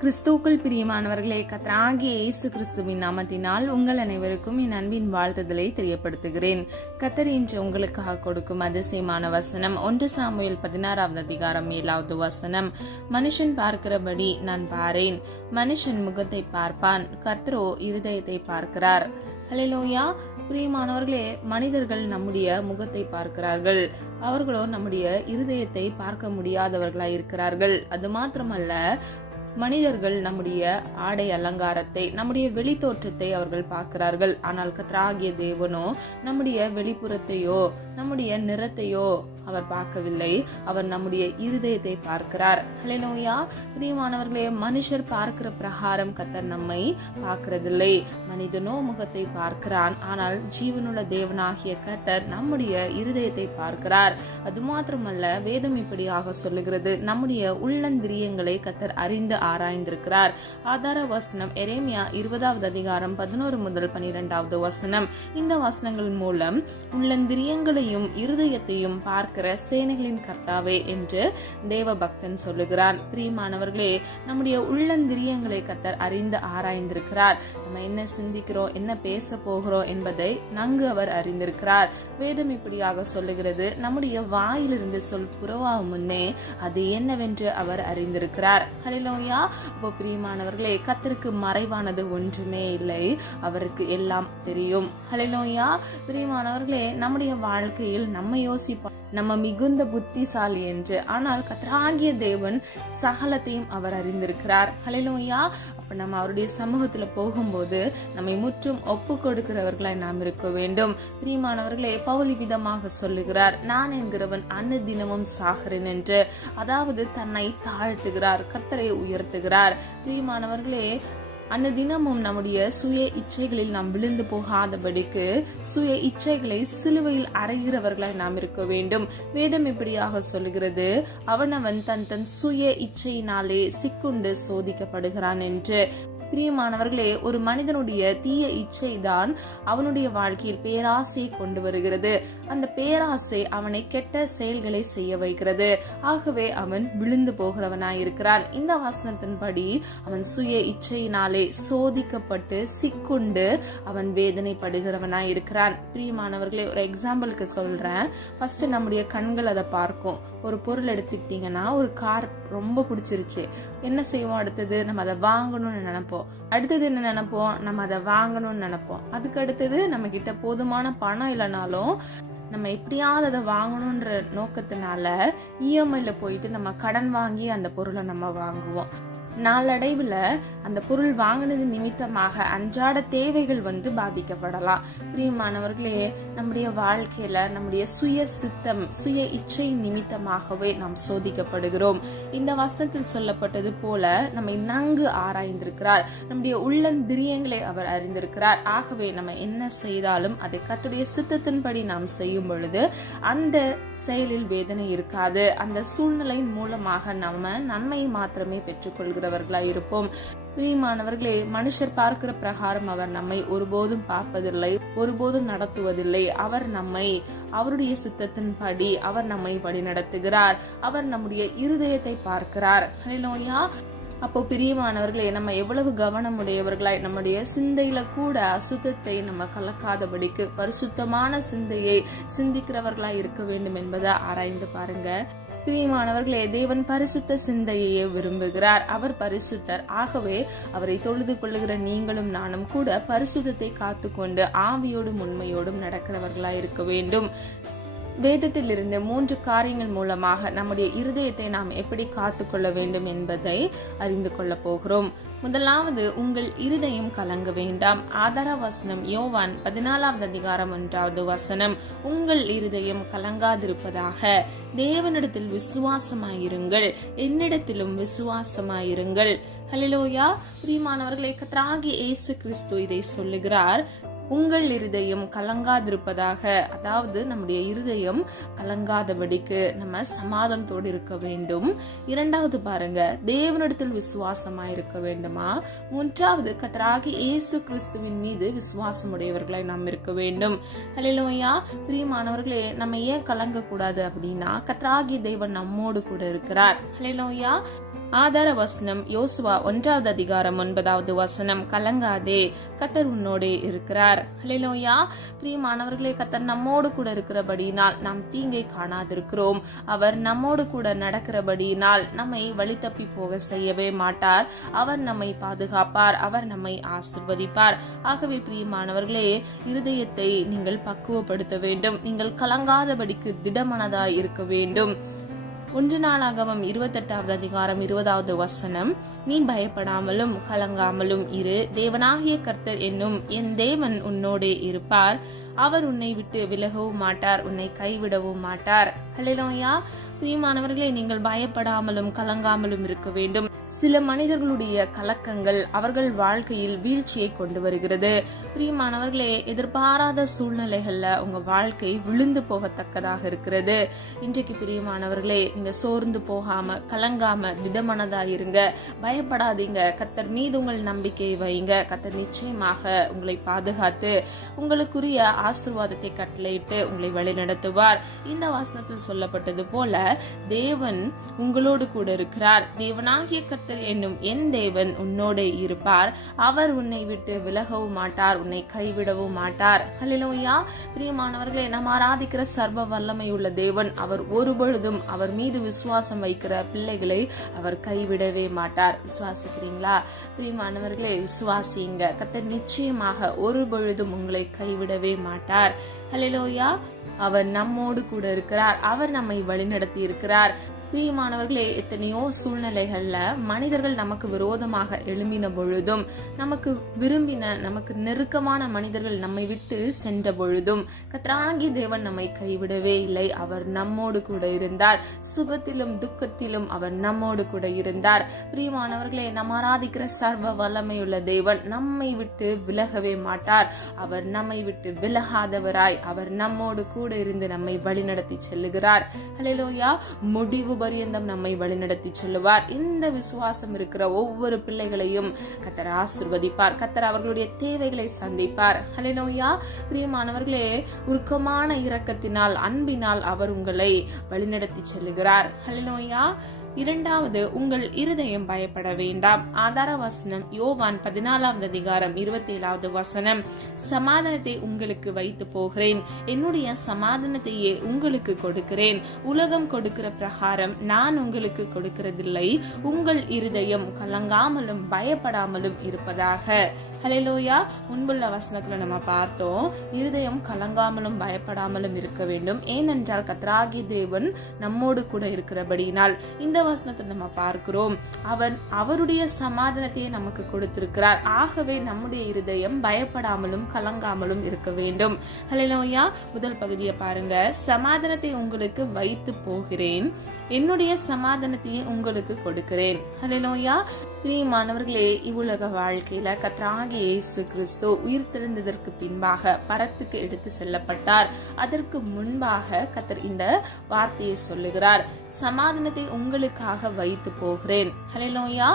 கிறிஸ்துவுக்குள் பிரியமானவர்களே, கர்த்தராகிய இயேசு கிறிஸ்துவின் நாமத்தினால் உங்கள் அனைவருக்கும் என் அன்பின் வாழ்த்துதலை தெரியப்படுத்துகிறேன். கர்த்தர் இன்று உங்களுக்காக கொடுக்கும் அதிசயமான வசனம் 1 சாமுவேல் 16வது அதிகாரம் 7வது வசனம். மனுஷன் பார்க்கிறபடி நான் பாரேன், மனுஷன் முகத்தை பார்ப்பான், கர்த்தரோ இருதயத்தை பார்க்கிறார். ஹல்லேலூயா. பிரியமானவர்களே, மனிதர்கள் நம்முடைய முகத்தை பார்க்கிறார்கள், அவர்களோ நம்முடைய இருதயத்தை பார்க்க முடியாதவர்களாய் இருக்கிறார்கள். அது மாத்திரமல்ல, மனிதர்கள் நம்முடைய ஆடை அலங்காரத்தை, நம்முடைய வெளி தோற்றத்தை அவர்கள் பார்க்கிறார்கள். ஆனால் கர்த்தராகிய தேவனோ நம்முடைய வெளிப்புறத்தையோ நம்முடைய நிறத்தையோ அவர் பார்க்கவில்லை. அவர் நம்முடைய இருதயத்தை பார்க்கிறார். ஹல்லேலூயா. பிரியமானவர்களே, மனுஷர் பார்க்கிற பிரகாரம் கர்த்தர் நம்மை பார்க்கிறதில்லை. மனிதனோ முகத்தை பார்க்கிறான், ஆனால் ஜீவனுள்ள தேவனாகிய கர்த்தர் நம்முடைய இருதயத்தை பார்க்கிறார். அது மாத்திரமல்ல, வேதம் இப்படியாக சொல்லுகிறது, நம்முடைய உள்ளந்திரியங்களை கர்த்தர் அறிந்து ஆராய்ந்திருக்கிறார். ஆதார வசனம் எரேமியா 20வது அதிகாரம் 11 முதல் 12வது வசனம். இந்த வசனங்கள் மூலம் உள்ளந்திரியங்களையும் இருதயத்தையும் பார்க்கிற சேனைகளின் கர்த்தாவே என்று தேவ பக்தன் சொல்லுகிறான். பிரியமானவர்களே, நம்முடைய உள்ளந்திரியங்களை கர்த்தர் அறிந்து ஆராய்ந்திருக்கிறார். நம்ம என்ன சிந்திக்கிறோம், என்ன பேச போகிறோம் என்பதை நன்கு அவர் அறிந்திருக்கிறார். வேதம் இப்படியாக சொல்லுகிறது, நம்முடைய வாயிலிருந்து சொல் புறவாகும் முன்னே அது என்னவென்று அவர் அறிந்திருக்கிறார். ஹல்லேலூயா. அப்போ பிரியமானவர்களே, கர்த்தருக்கு மறைவானது ஒன்றுமே இல்லை, அவருக்கு எல்லாம் தெரியும். ஹல்லேலூயா. பிரியமானவர்களே, நம்முடைய வாழ்க்கையில் நம்ம யோசிப்போம், நம்ம மிகுந்த புத்திசாலி என்று. ஆனால் கர்த்தராகிய தேவன் சகலத்தையும் அவர் அறிந்திருக்கிறார். ஹல்லேலூயா. அப்ப நம்ம அவருடைய சமூகத்துல போகும்போது நம்மை முற்றும் ஒப்பு கொடுக்கிறவர்களாய் நாம் இருக்க வேண்டும். பிரியமானவர்களே, பவுல் விதமாக சொல்லுகிறார், நான் என்கிறவன் அனுதினமும் சாகிறேன் என்று. அதாவது தன்னை தாழ்த்துகிறார், கர்த்தரை உயர்த்துகிறார். பிரியமானவர்களே, அன்னதினமும் நம்முடைய சுய இச்சைகளில் நாம் விழுந்து போகாதபடிக்கு சுய இச்சைகளை சிலுவையில் அறைகிறவர்களாய் நாம் இருக்க வேண்டும். வேதம் இப்படியாக சொல்லுகிறது, அவனவன் தன் சுய இச்சையினாலே சிக்குண்டு சோதிக்கப்படுகிறான் என்று. பிரியமானவர்களே, ஒரு மனிதனுடைய தீய இச்சை தான் அவனுடைய வாழ்க்கையில் பேராசையை கொண்டு வருகிறது. அந்த பேராசை அவனை கெட்ட செயல்களை செய்ய வைக்கிறது. ஆகவே அவன் விழுந்து போகிறவனாயிருக்கிறான். இந்த வசனத்தின்படி அவன் சுய இச்சையினாலே சோதிக்கப்பட்டு சிக்குண்டு அவன் வேதனைப்படுகிறவனாயிருக்கிறான். பிரியமானவர்களே, ஒரு எக்ஸாம்பிளுக்கு சொல்றேன். ஃபர்ஸ்ட் நம்முடைய கண்கள் அதை பார்க்கும். ஒரு பொருள் எடுத்துக்கிட்டீங்கன்னா, ஒரு கார் ரொம்ப பிடிச்சிருச்சு, என்ன செய்வோம்? அடுத்தது நம்ம அதை வாங்கணும்னு நினைப்போம். அடுத்தது என்ன நினைப்போம்? நம்ம அதை வாங்கணும்னு நினைப்போம். அதுக்கு அடுத்தது நம்ம கிட்ட போதுமான பணம் இல்லைனாலும் நம்ம எப்படியாவது அதை வாங்கணுன்ற நோக்கத்தினால இஎம்ஐல போயிட்டு நம்ம கடன் வாங்கி அந்த பொருளை நம்ம வாங்குவோம். நாளடைவில் அந்த பொருள் வாங்கினது நிமித்தமாக அன்றாட தேவைகள் பாதிக்கப்படலாம். பிரியமானவர்களே, நம்முடைய வாழ்க்கையில நம்முடைய சுய சித்தம், சுய இச்சை நிமித்தமாகவே நாம் சோதிக்கப்படுகிறோம். இந்த வசனத்தில் சொல்லப்பட்டது போல நம்மை நன்கு ஆராய்ந்திருக்கிறார், நம்முடைய உள்ளந்திரியங்களை அவர் அறிந்திருக்கிறார். ஆகவே நம்ம என்ன செய்தாலும் அதை கர்த்தருடைய சித்தத்தின்படி நாம் செய்யும் பொழுது அந்த செயலில் வேதனை இருக்காது. அந்த சூழ்நிலையின் மூலமாக நம்ம நன்மையை மாத்திரமே பெற்றுக்கொள்கிறோம் இருப்போம். பிரியமானவர்களே, மனுஷர் பார்க்கிற பிரகாரம் அவர் நம்மை ஒருபோதும் பார்ப்பதில்லை, ஒருபோதும் நடத்துவதில்லை. அவர் நம்மை அவருடைய சித்தத்தின்படி அவர் நம்மை வழி நடத்துகிறார். அவர் நம்முடைய இருதயத்தை பார்க்கிறார். ஹல்லேலூயா. அப்போ பிரியமானவர்களே, நம்ம எவ்வளவு கவனமுடையவர்களாய் நம்முடைய சிந்தையில கூட அசுத்தத்தை நம்ம கலக்காதபடிக்கு பரிசுத்தமான சிந்தையை சிந்திக்கிறவர்களாய் இருக்க வேண்டும் என்பதை ஆராய்ந்து பாருங்க. பிரியமானவர்களே, தேவன் பரிசுத்த சிந்தையே விரும்புகிறார். அவர் பரிசுத்தர். ஆகவே அவரை தொழுது கொள்ளுகிற நீங்களும் நானும் கூட பரிசுத்தத்தை காத்துக்கொண்டு ஆவியோடும் உண்மையோடும் நடக்கிறவர்களாய் இருக்க வேண்டும். வேதத்தில் இருந்து 3 காரியங்கள் மூலமாக நம்முடைய இருதயத்தை நாம் எப்படி காத்துக்கொள்ள வேண்டும் என்பதை அறிந்து கொள்ள போகிறோம். முதலாவது, உங்கள் இருதயம் கலங்க வேண்டாம். ஆதார வசனம் யோவான் 14வது அதிகாரம் 1வது வசனம். உங்கள் இருதயம் கலங்காதிருப்பதாக, தேவனிடத்தில் விசுவாசமாயிருங்கள், என்னிடத்திலும் விசுவாசமாயிருங்கள். ஹல்லேலூயா. பிரியமானவர்களே, கர்த்தராகிய இயேசு கிறிஸ்து இதை சொல்லுகிறார், உங்கள் இருதயம் கலங்காதிருப்பதாக. அதாவது நம்முடைய இருதயம் கலங்காதபடிக்கு நம்ம சமாதானத்தோடு இருக்க வேண்டும். இரண்டாவது பாருங்க, தேவனிடத்தில் விசுவாசமாய் இருக்க வேண்டுமா. மூன்றாவது, கர்த்தராகிய இயேசு கிறிஸ்துவின் மீது விசுவாசம் உடையவர்களாய் நாம் இருக்க வேண்டும். ஹல்லேலூயா. பிரியமானவர்களே, நம்ம ஏன் கலங்க கூடாது அப்படின்னா, கர்த்தராகிய தேவன் நம்மோடு கூட இருக்கிறார். ஹல்லேலூயா. ஆதார வசனம் யோசுவா 1வது அதிகாரம் 9வது வசனம், கலங்காதே, கர்த்தர் உன்னோடே இருக்கிறார். ஹல்லேலூயா. பிரியமானவர்களே, கர்த்தர் நம்மோடு கூட இருக்கிறபடியினால் நாம் தீங்கை காணாதிருக்கிறோம். அவர் நம்மோடு கூட நடக்கிறபடியினால் நம்மை வழி தப்பி போக செய்யவே மாட்டார். அவர் நம்மை பாதுகாப்பார், அவர் நம்மை ஆசீர்வதிப்பார். ஆகவே பிரியமானவர்களே, இருதயத்தை நீங்கள் பக்குவப்படுத்த வேண்டும். நீங்கள் கலங்காதபடிக்கு திடமனதாய் இருக்க வேண்டும். 1 நாளாகமம் 28வது அதிகாரம் 20வது வசனம், நீ பயப்படாமலும் கலங்காமலும் இரு, தேவனாகிய கர்த்தர் என்னும் என் தேவன் உன்னோடே இருப்பார். அவர் உன்னை விட்டு விலகவும் மாட்டார், உன்னை கைவிடவும் மாட்டார். ஹல்லேலூயா. பிரியமானவர்களே, நீங்கள் பயப்படாமலும் கலங்காமலும் இருக்க வேண்டும். சில மனிதர்களுடைய கலக்கங்கள் அவர்கள் வாழ்க்கையில் வீழ்ச்சியை கொண்டு வருகிறது. பிரியமானவர்களே, எதிர்பாராத சூழ்நிலைகள்ல உங்க வாழ்க்கை விழுந்து போகத்தக்கதாக இருக்கிறது. இன்றைக்கு பிரியமானவர்களே, நீங்க சோர்ந்து போகாம கலங்காம திடமனதா இருங்க. பயப்படாதீங்க. கர்த்தர் மீது உங்கள் நம்பிக்கையை வைங்க. கர்த்தர் நிச்சயமாக உங்களை பாதுகாத்து உங்களுக்குரிய ஆசீர்வாதத்தை கட்டளையிட்டு உங்களை வழிநடத்துவார். இந்த வசனத்தில் சொல்லப்பட்டது போல தேவன் உங்களோடு கூட இருக்கிறார். தேவனாகிய கர்த்தர் என்னும் என் தேவன் உன்னோட இருப்பார். அவர் உன்னை விட்டு விலகவும் மாட்டார், உன்னை கைவிடவும் மாட்டார். ஹல்லேலூயா. பிரியமானவர்களே, நாம் ஆராதிக்கிற சர்வ வல்லமை உள்ள தேவன். அவர் ஒருபொழுதும் அவர் மீது விசுவாசம் வைக்கிற பிள்ளைகளை அவர் கைவிடவே மாட்டார். விசுவாசிக்கிறீங்களா? பிரியமானவர்களே, விசுவாசிங்க. கர்த்தர் நிச்சயமாக ஒரு பொழுதும் உங்களை கைவிடவே மாட்டார். ஹல்லேலூயா. அவர் நம்மோடு கூட இருக்கிறார். அவர் நம்மை வழிநடத்தி இருக்கிறார். பிரியமானவர்களே, எத்தனையோ சூழ்நிலைகள்ல மனிதர்கள் நமக்கு விரோதமாக எழும்பின பொழுதும், நமக்கு விரும்பின நமக்கு நெருக்கமான மனிதர்கள் நம்மை விட்டு சென்ற பொழுதும் கர்த்தராகிய தேவன் நம்மை கைவிடவே இல்லை. அவர் நம்மோடு கூட இருந்தார். சுகத்திலும் துக்கத்திலும் அவர் நம்மோடு கூட இருந்தார். பிரியமானவர்களே, நாம் ஆராதிக்கிற சர்வ வல்லமையுள்ள தேவன் நம்மை விட்டு விலகவே மாட்டார். அவர் நம்மை விட்டு விலகாதவராய் அவர் நம்மோடு கூட இருந்து நம்மை வழிநடத்தி செல்லுகிறார். ஹல்லேலூயா. முடிவு பரியந்தம் நம்மை வழிநடத்தி சொல்லுவார். இந்த விசுவாசம் இருக்கிற ஒவ்வொரு பிள்ளைகளையும் கர்த்தர் ஆசீர்வதிப்பார். கர்த்தர் அவர்களுடைய தேவைகளை சந்திப்பார். ஹல்லேலூயா. பிரியமானவர்களே, உருக்கமான இரக்கத்தினால் அன்பினால் அவர் உங்களை வழிநடத்தி செல்லுகிறார். ஹல்லேலூயா. 2வது, உங்கள் இருதயம் பயப்பட வேண்டாம். ஆதார வசனம் யோவான் 14வது அதிகாரம் 27வது வசனம், சமாதானத்தை உங்களுக்கு வைத்து போகிறேன், என்னுடைய சமாதானத்தையே உங்களுக்கு கொடுக்கிறேன். உலகம் கொடுக்கிற பிரகாரம் நான் உங்களுக்கு கொடுக்கிறதில்லை. உங்கள் இருதயம் கலங்காமலும் பயப்படாமலும் இருப்பதாக. ஹல்லேலூயா. முன்புள்ள வசனத்துல நம்ம பார்த்தோம், இருதயம் கலங்காமலும் பயப்படாமலும் இருக்க வேண்டும். ஏனென்றால் கர்த்தராகிய தேவன் நம்மோடு கூட இருக்கிறபடியினால். இந்த வசனத்தை நம்ம பார்க்கிறோம், அவர் அவருடைய சமாதானத்தையே நமக்கு கொடுத்திருக்கிறார். ஆகவே நம்முடைய இருதயம் பயப்படாமலும் கலங்காமலும் இருக்க வேண்டும். ஹல்லேலூயா. முதல் பகுதியை பாருங்க, சமாதானத்தை உங்களுக்கு வைத்து போகிறேன், என்னுடைய சமாதானத்தையே உங்களுக்கு கொடுக்கிறேன். ஹல்லேலூயா. பிரியமானவர்களே, இவ்வுலக வாழ்க்கையில கர்த்தராகிய இயேசு கிறிஸ்து உயிர் தெழுந்ததற்கு பின்பாக பரத்துக்கு எடுத்து செல்லப்பட்டார். அதற்கு முன்பாக கர்த்தர் இந்த வார்த்தையை சொல்லுகிறார், சமாதானத்தை உங்களுக்காக வைத்து போகிறேன். ஹல்லேலூயா.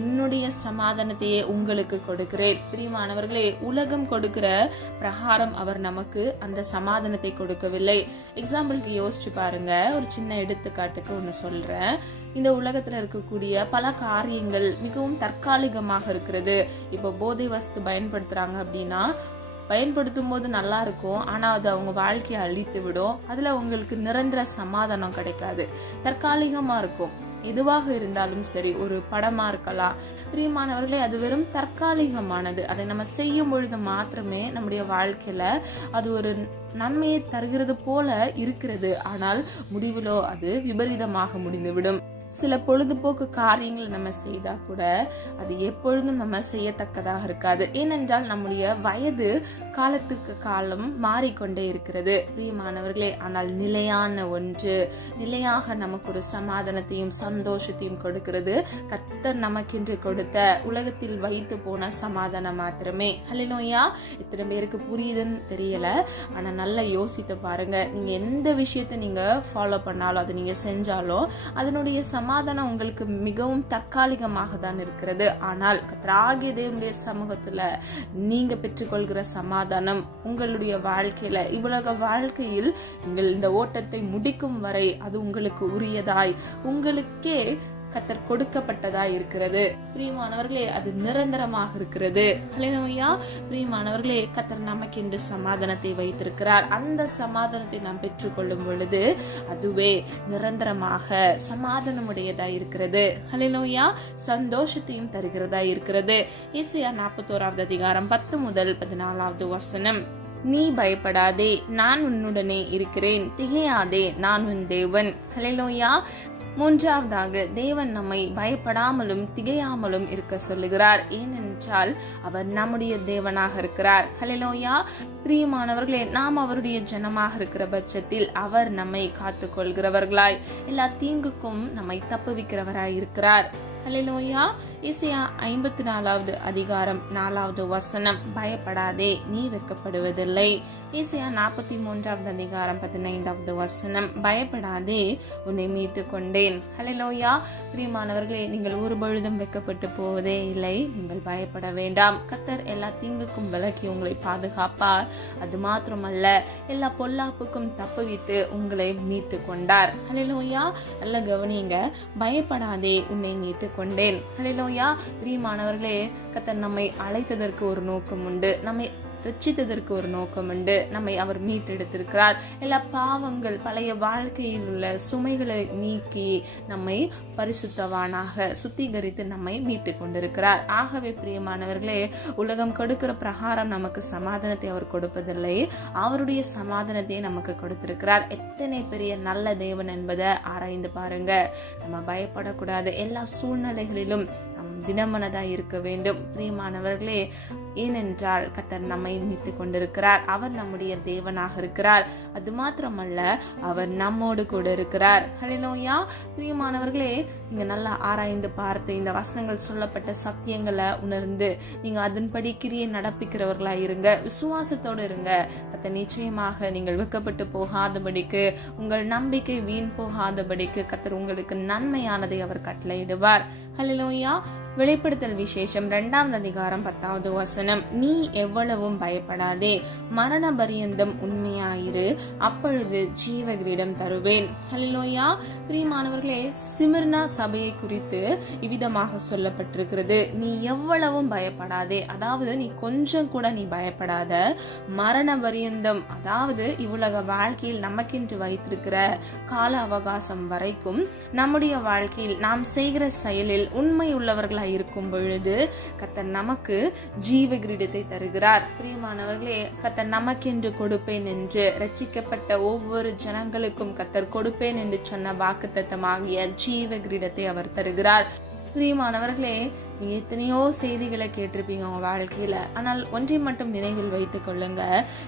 என்னுடைய சமாதானத்தையே உங்களுக்கு கொடுக்கிறேன். பிரியமானவர்களே, உலகம் கொடுக்கிற பிரகாரம் அவர் நமக்கு அந்த சமாதானத்தை கொடுக்கவில்லை. எக்ஸாம்பிளுக்கு யோசிச்சு பாருங்க. ஒரு சின்ன எடுத்துக்காட்டுக்கு ஒன்னு சொல்றேன். இந்த உலகத்துல இருக்கக்கூடிய பல காரியங்கள் மிகவும் தற்காலிகமாக இருக்கிறது. இப்போ போதை வஸ்து பயன்படுத்துறாங்க அப்படின்னா, பயன்படுத்தும் போது நல்லா இருக்கும், ஆனா அது அவங்க வாழ்க்கையை அழித்து விடும். அதுல உங்களுக்கு நிரந்தர சமாதானம் கிடைக்காது. தற்காலிகமா இருக்கும். எதுவாக இருந்தாலும் சரி, ஒரு படமா இருக்கலாம். பிரியமானவர்களே, அது வெறும் தற்காலிகமானது. அதை நம்ம செய்யும் பொழுது மாத்திரமே நம்முடைய வாழ்க்கையில அது ஒரு நன்மையை தருகிறது போல இருக்கிறது. ஆனால் முடிவிலோ அது விபரீதமாக முடிந்துவிடும். சில பொழுதுபோக்கு காரியங்களை நம்ம செய்தா கூட அது எப்பொழுதும் நம்ம செய்யத்தக்கதாக இருக்காது. ஏனென்றால் நம்முடைய வயது காலத்துக்கு காலம் மாறிக்கொண்டே இருக்கிறது. பிரியமானவர்களே, ஆனால் நிலையான ஒன்று, நிலையாக நமக்கு ஒரு சமாதானத்தையும் சந்தோஷத்தையும் கொடுக்கிறது கர்த்தர் நமக்கென்று கொடுத்த உலகத்தில் வைத்து போன சமாதானம் மாத்திரமே. ஹல்லேலூயா. இத்தனை பேருக்கு புரியுதுன்னு தெரியல, ஆனா நல்லா யோசித்து பாருங்க. நீங்க எந்த விஷயத்தை நீங்க ஃபாலோ பண்ணாலும், அதை நீங்க செஞ்சாலும் அதனுடைய சமாதானம் உங்களுக்கு மிகவும் தற்காலிகமாக தான் இருக்கிறது. ஆனால் கர்த்தராகிய தேவனுடைய சமூகத்துல நீங்க பெற்றுக்கொள்கிற சமாதானம் உங்களுடைய வாழ்க்கையில, இவ்வுலக வாழ்க்கையில் நீங்கள் இந்த ஓட்டத்தை முடிக்கும் வரை அது உங்களுக்கு உரியதாய், உங்களுக்கே கத்தர் கொடுக்கப்பட்டதா இருக்கிறது. பிரியமானவர்களே, அது நிரந்தரமாக இருக்கிறது. ஹல்லேலூயா. பிரியமானவர்களே, கத்தர் நமக்கு என்று சமாதானத்தை வைத்திருக்கிறார். அந்த சமாதானத்தை நாம் பெற்றுக்கொள்ளும் பொழுது அதுவே நிரந்தரமாக சமாதானமுடையதா இருக்கிறது. ஹல்லேலூயா. சந்தோஷத்தையும் தருகிறதா இருக்கிறது. ஏசாயா 41வது அதிகாரம் 10 முதல் 14வது வசனம். நீ பயப்படாதே, நான் உன்னுடனே இருக்கிறேன், திகையாதே, நான் உன் தேவன். ஹல்லேலூயா. மூன்றாவதாக, தேவன் நம்மை பயப்படாமலும் திகையாமலும் இருக்க சொல்லுகிறார். ஏனென்றால் அவர் நம்முடைய தேவனாக இருக்கிறார். ஹல்லேலூயா. பிரியமானவர்களே, நாம் அவருடைய ஜனமாக இருக்கிற பட்சத்தில் அவர் நம்மை காத்துக் கொள்கிறவர்களாய், எல்லா தீங்குக்கும் நம்மை தப்புவிக்கிறவராய் இருக்கிறார். ஹல்லேலூயா. ஏசாயா 54வது அதிகாரம் 4வது வசனம். பயப்படாதே, நீ வெட்கப்படுவதில்லை. ஏசாயா 43வது அதிகாரம் 15வது வசனம். பயப்படாதே, உன்னை மீட்டு கொண்டேன். ஹல்லேலூயா. பிரியமானவர்களே, நீங்கள் ஒரு பொழுதும் வெட்கப்பட்டு போவதே இல்லை. நீங்கள் பயப்பட வேண்டாம். கர்த்தர் எல்லா தீங்குக்கும் விலக்கி உங்களை பாதுகாப்பார். அது மாத்திரமல்ல, எல்லா பொல்லாப்புக்கும் தப்புவித்து உங்களை மீட்டு கொண்டார். ஹல்லேலூயா. நல்ல கவனிங்க. பயப்படாதே, உன்னை மீட்டு கொண்டேன். ஹல்லேலூயா. பிரியமானவர்களே, கர்த்தர் நம்மை அழைத்ததற்கு ஒரு நோக்கம் உண்டு. நம்மை ரட்சித்ததற்கு ஒரு நோக்கம் உண்டு. நம்மை அவர் மீட்டெடுத்திருக்கிறார். எல்லா பாவங்கள், பழைய வாழ்க்கையில் உள்ள சுமைகளை நீக்கி நம்மை பரிசுத்தவானாக சுத்திகரித்து நம்மை மீட்டு கொண்டிருக்கிறார். ஆகவே பிரியமானவர்களே, உலகம் கொடுக்கிற பிரகாரம் நமக்கு சமாதானத்தை அவர் கொடுப்பதில்லை. அவருடைய சமாதானத்தை நமக்கு கொடுத்திருக்கிறார். எத்தனை பெரிய நல்ல தேவன் என்பதை ஆராய்ந்து பாருங்க. நம்ம பயப்படக்கூடாது. எல்லா சூழ்நிலைகளிலும் நம் தினமனதா இருக்க வேண்டும். பிரியமானவர்களே, ஏனென்றால் கர்த்தர் நம்மை மீட்டு கொண்டிருக்கிறார். அவர் நம்முடைய தேவனாக இருக்கிறார். அது மாத்திரமல்ல, அவர் நம்மோடு கூட இருக்கிறார். ஹல்லேலூயா. பிரியமானவர்களே, நீங்க நல்லா ஆராய்ந்து பார்த்து இந்த வசனங்கள் சொல்லப்பட்ட சத்தியங்களை உணர்ந்து நீங்க அதன்படி கிரியை நடப்பிக்கிறவர்களா இருங்க. விசுவாசத்தோடு இருங்க. கர்த்தர் நிச்சயமாக நீங்கள் வெட்கப்பட்டு போகாதபடிக்கு, உங்கள் நம்பிக்கை வீண் போகாதபடிக்கு கர்த்தர் உங்களுக்கு நன்மையானதை அவர் கட்டளையிடுவார். ஹல்லேலூயா. வெளிப்படுத்தல் விசேஷம் 2வது அதிகாரம் 10வது வசனம். நீ எவ்வளவும் பயப்படாதே, மரண பரியந்தம் உண்மையாயிரு, அப்பொழுது ஜீவகிரீடம் தருவேன். ஹல்லேலூயா. பிரியமானவர்களே, சிமிர்னா சபையை குறித்து இவ்விதமாக சொல்லப்பட்டிருக்கிறது. நீ எவ்வளவும் பயப்படாதே, அதாவது நீ கொஞ்சம் கூட நீ பயப்படாத, மரண பரியந்தம், அதாவது இவ்வுலக வாழ்க்கையில் நமக்கென்று வைத்திருக்கிற கால அவகாசம் வரைக்கும் நம்முடைய வாழ்க்கையில் நாம் செய்கிற செயலில் உண்மை உள்ளவர்களாய் இருக்கும் பொழுது கர்த்தர் நமக்கு ஜீவ கிரீடத்தை தருகிறார். பிரியமானவர்களே, கர்த்தர் நமக்கென்று கொடுப்பேன் என்று, ரட்சிக்கப்பட்ட ஒவ்வொரு ஜனங்களுக்கும் கர்த்தர் கொடுப்பேன் என்று சொன்ன வாக்குத்தத்தமாகிய ஜீவ கிரீடத்தை அவர் தருகிறார். பிரியமானவர்களே, நீங்க எத்தனையோ செய்திகளை கேட்டிருப்பீங்க உங்க வாழ்க்கையில. ஆனால் ஒன்றை மட்டும் நினைவில் வைத்துக் கொள்ளுங்க.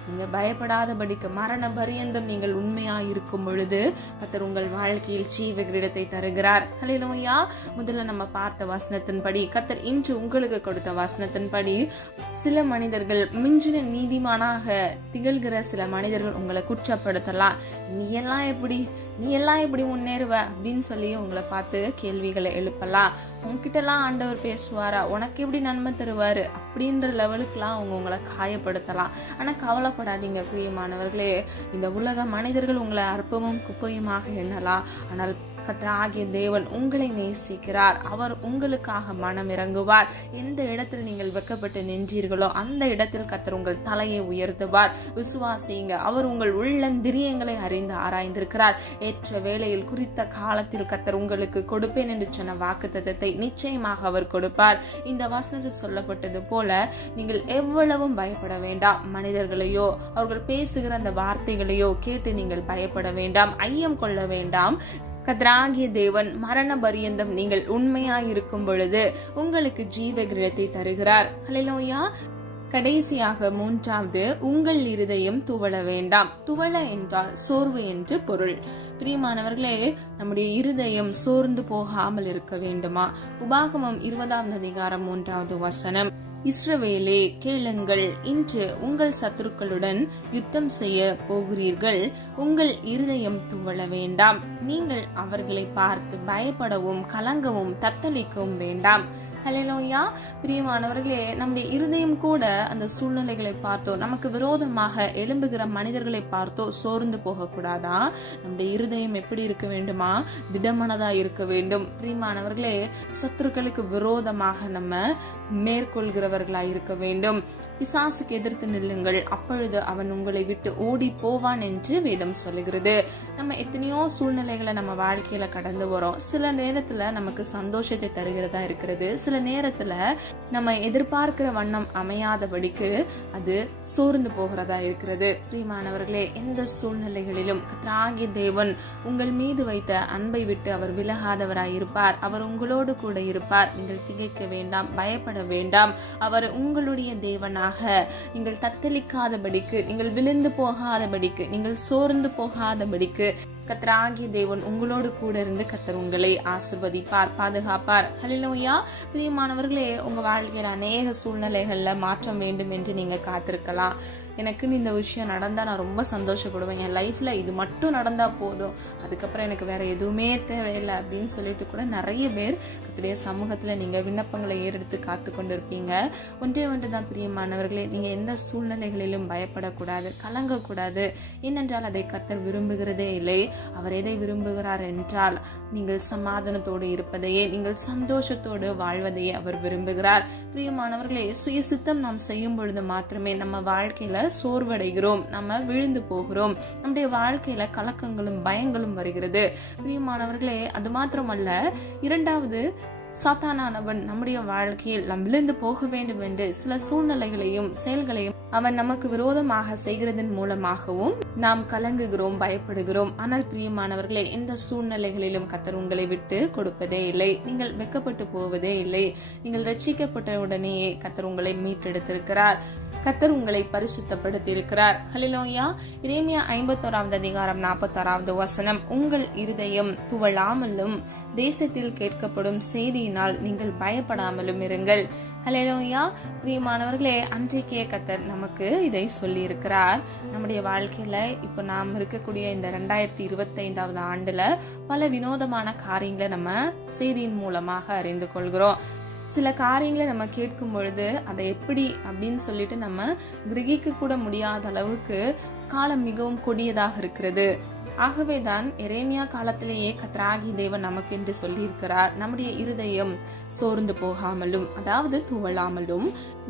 நீங்க பயப்படாதபடிக்கு மரண பரியந்தம் நீங்கள் உண்மையா இருக்கும் பொழுது கர்த்தர் உங்கள் வாழ்க்கையில் ஜீவ கிரீடத்தை தருகிறார். ஹல்லேலூயா. முதல்ல நம்ம பார்த்த வசனத்தின்படி, கர்த்தர் இன்று உங்களுக்கு கொடுத்த வசனத்தின்படி, சில மனிதர்கள் மிஞ்சின நீதிமானாக திகழ்கிற சில மனிதர்கள் உங்களை குற்றப்படுத்தலாம். நீ எல்லாம் எப்படி முன்னேறுவ அப்படின்னு சொல்லி உங்களை பார்த்து கேள்விகளை எழுப்பலாம். உங்ககிட்டலாம் ஆண்டவர் பேசுவாரா, உனக்கு எப்படி நன்மை தருவாரு அப்படின்ற லெவலுக்குலாம் அவங்க உங்களை காயப்படுத்தலாம். ஆனா கவலைப்படாதீங்க பிரியமானவர்களே. இந்த உலக மனிதர்கள் உங்களை அற்பமும் குப்பையுமாக எண்ணலாம். ஆனால் கர்த்தராகிய தேவன் உங்களை நேசிக்கிறார். அவர் உங்களுக்காக மனம் இறங்குவார். எந்த இடத்தில் நீங்கள் வெட்கப்பட்டு நின்றீர்களோ அந்த இடத்தில் கர்த்தர் உங்கள் தலையை உயர்த்துவார். விசுவாசிங்க. அவர் உங்கள் உள்ளந்திரியங்களை அறிந்து ஆராய்ந்திருக்கிறார். ஏற்ற வேளையில் குறித்த காலத்தில் கர்த்தர் உங்களுக்கு கொடுப்பேன் என்று சொன்ன வாக்குத்தத்தத்தை நிச்சயமாக அவர் கொடுப்பார். இந்த வசனத்தில் சொல்லப்பட்டது போல நீங்கள் எவ்வளவும் பயப்பட வேண்டாம். மனிதர்களையோ அவர்கள் பேசுகிற அந்த வார்த்தைகளையோ கேட்டு நீங்கள் பயப்பட வேண்டாம், ஐயம் கொள்ள வேண்டாம். கர்த்தராகிய தேவன் மரண பரியந்தம் நீங்கள் உண்மையாயிருக்கும் பொழுது உங்களுக்கு ஜீவ கிரீடத்தை தருகிறார். ஹல்லேலூயா. கடைசியாக மூன்றாவது, உங்கள் இருதயம் துவள வேண்டாம். துவள என்றால் சோர்வு என்று பொருள். பிரியமானவர்களே, நம்முடைய இருதயம் சோர்ந்து போகாமல் இருக்க வேண்டுமா? உபாகமம் 20வது அதிகாரம் 3வது வசனம். இஸ்ரவேலே கேளுங்கள், இன்று உங்கள் சத்துருக்களுடன் யுத்தம் செய்ய போகிறீர்கள். உங்கள் இருதயம் துவள வேண்டாம். நீங்கள் அவர்களை பார்த்து பயப்படவும் கலங்கவும் தத்தளிக்கவும் வேண்டாம். ஹல்லேலூயா. பிரியமானவர்களே, நம்முடைய இருதயம் கூட அந்த சூழ்நிலைகளை பார்த்தோ, நமக்கு விரோதமாக எழும்புகிற மனிதர்களை பார்த்தோ சோர்ந்து போக கூடாதா? நம்முடைய இருதயம் எப்படி இருக்க வேண்டுமா? திடமனதா இருக்க வேண்டும். பிரியமானவர்களே, சத்துருக்களுக்கு விரோதமாக நம்ம மேற்கொள்கிறவர்களா இருக்க வேண்டும். பிசாசுக்கு எதிர்த்து நில்லுங்கள், அப்பொழுது அவன் உங்களை விட்டு ஓடி போவான் என்று வேதம் சொல்லுகிறது. நம்ம எத்தனையோ சூழ்நிலைகளை நம்ம வாழ்க்கையில கடந்து வரோம். சில நேரத்துல நமக்கு சந்தோஷத்தை தருகிறதா இருக்கிறது, சில நேரத்துல நம்ம எதிர்பார்க்கிற வண்ணம் அமையாதபடிக்கு அது சோர்ந்து போகிறதா இருக்கிறது. பிரியமானவர்களே, எந்த சூழ்நிலைகளிலும் கர்த்தராகிய தேவன் உங்கள் மீது வைத்த அன்பை விட்டு அவர் விலகாதவராய் இருப்பார். அவர் உங்களோடு கூட இருப்பார். நீங்கள் திகைக்க வேண்டாம், பயப்பட வேண்டாம். அவர் உங்களுடைய தேவனாக நீங்கள் தத்தளிக்காதபடிக்கு, நீங்கள் விழுந்து போகாதபடிக்கு, நீங்கள் சோர்ந்து போகாதபடிக்கு கர்த்தராகிய தேவன் உங்களோடு கூட இருந்து கர்த்தர் உங்களை ஆசீர்வதிப்பார், பாதுகாப்பார். ஹல்லேலூயா. பிரியமானவர்களே, உங்க வாழ்க்கையில அநேக சூழ்நிலைகள்ல மாற்றம் வேண்டும் என்று நீங்க காத்திருக்கலாம். எனக்குன்னு இந்த விஷயம் நடந்தா நான் ரொம்ப சந்தோஷப்படுவேன், என் லைஃப்ல இது மட்டும் நடந்தா போதும், அதுக்கப்புறம் எனக்கு வேற எதுவுமே தேவையில்லை அப்படின்னு சொல்லிட்டு கூட நிறைய பேர் கர்த்தருடைய சமூகத்துல நீங்க விண்ணப்பங்களை ஏறெடுத்து காத்து கொண்டு இருப்பீங்க. ஒன்றே ஒன்றுதான் பிரியமானவர்களே, நீங்க எந்த சூழ்நிலைகளிலும் பயப்படக்கூடாது, கலங்கக்கூடாது. ஏனென்றால் அதை கர்த்தர் விரும்புகிறதே இல்லை. அவர் எதை விரும்புகிறார் என்றால் நீங்கள் சமாதானத்தோடு இருப்பதையே, நீங்கள் சந்தோஷத்தோடு வாழ்வதையே அவர் விரும்புகிறார். பிரியமானவர்களே, சுய சித்தம் நாம் செய்யும் பொழுது மாத்திரமே நம்ம வாழ்க்கையில சோர்வடைகிறோம், நம்ம விழுந்து போகிறோம், நம்முடைய வாழ்க்கையில கலக்கங்களும் பயங்களும் வருகிறது. பிரியமானவர்களே, அது மாத்திரமல்ல, இரண்டாவது சாத்தானானவன் நம்முடைய வாழ்க்கையில் நாம் விழுந்து போக வேண்டும் என்று சில சூழ்நிலைகளையும் செயல்களையும் அவன் நமக்கு விரோதமாக செய்கிறதன் மூலமாகவும் நாம் கலங்குகிறோம், பயப்படுகிறோம். ஆனால் பிரியமானவர்களே, எந்த சூழ்நிலைகளிலும் கர்த்தர் உங்களை விட்டு கொடுப்பதே இல்லை. நீங்கள் வெட்கப்பட்டு போவதே இல்லை. நீங்கள் ரட்சிக்கப்பட்ட உடனேயே கர்த்தர் உங்களை மீட்டெடுத்திருக்கிறார். கர்த்தர் உங்களை பரிசுத்தப்படுத்தி இருக்கிறார். ஹல்லேலூயா. எரேமியா 51 அதிகாரம் 46 வசனம், உங்கள் இருதயம் துவளாமலும் தேசத்தில் கேட்கப்படும் செய்தியினால் நீங்கள் பயப்படாமலும் இருங்கள். ஹல்லேலூயா. பிரியமானவர்களே, அன்றைக்கே கர்த்தர் நமக்கு இதை சொல்லி இருக்கிறார். நம்முடைய வாழ்க்கையில இப்போ நாம் இருக்கக்கூடிய இந்த 2025 ஆண்டுல பல வினோதமான காரியங்களை நம்ம செய்தியின் மூலமாக அறிந்து கொள்கிறோம். சில காரியங்களை நம்ம கேட்கும் பொழுது அதை எப்படி அப்படின்னு சொல்லிட்டு நம்ம கிரகிக்க கூட முடியாத அளவுக்கு காலம் மிகவும் கொடியதாக இருக்கிறது. ஆகவேதான் எரேமியா காலத்திலேயே கர்த்தராகிய தேவன் நமக்கு என்று சொல்லி இருக்கிறார், நம்முடைய இருதயம் சோர்ந்து போகாமலும், அதாவது துவளாமலும்,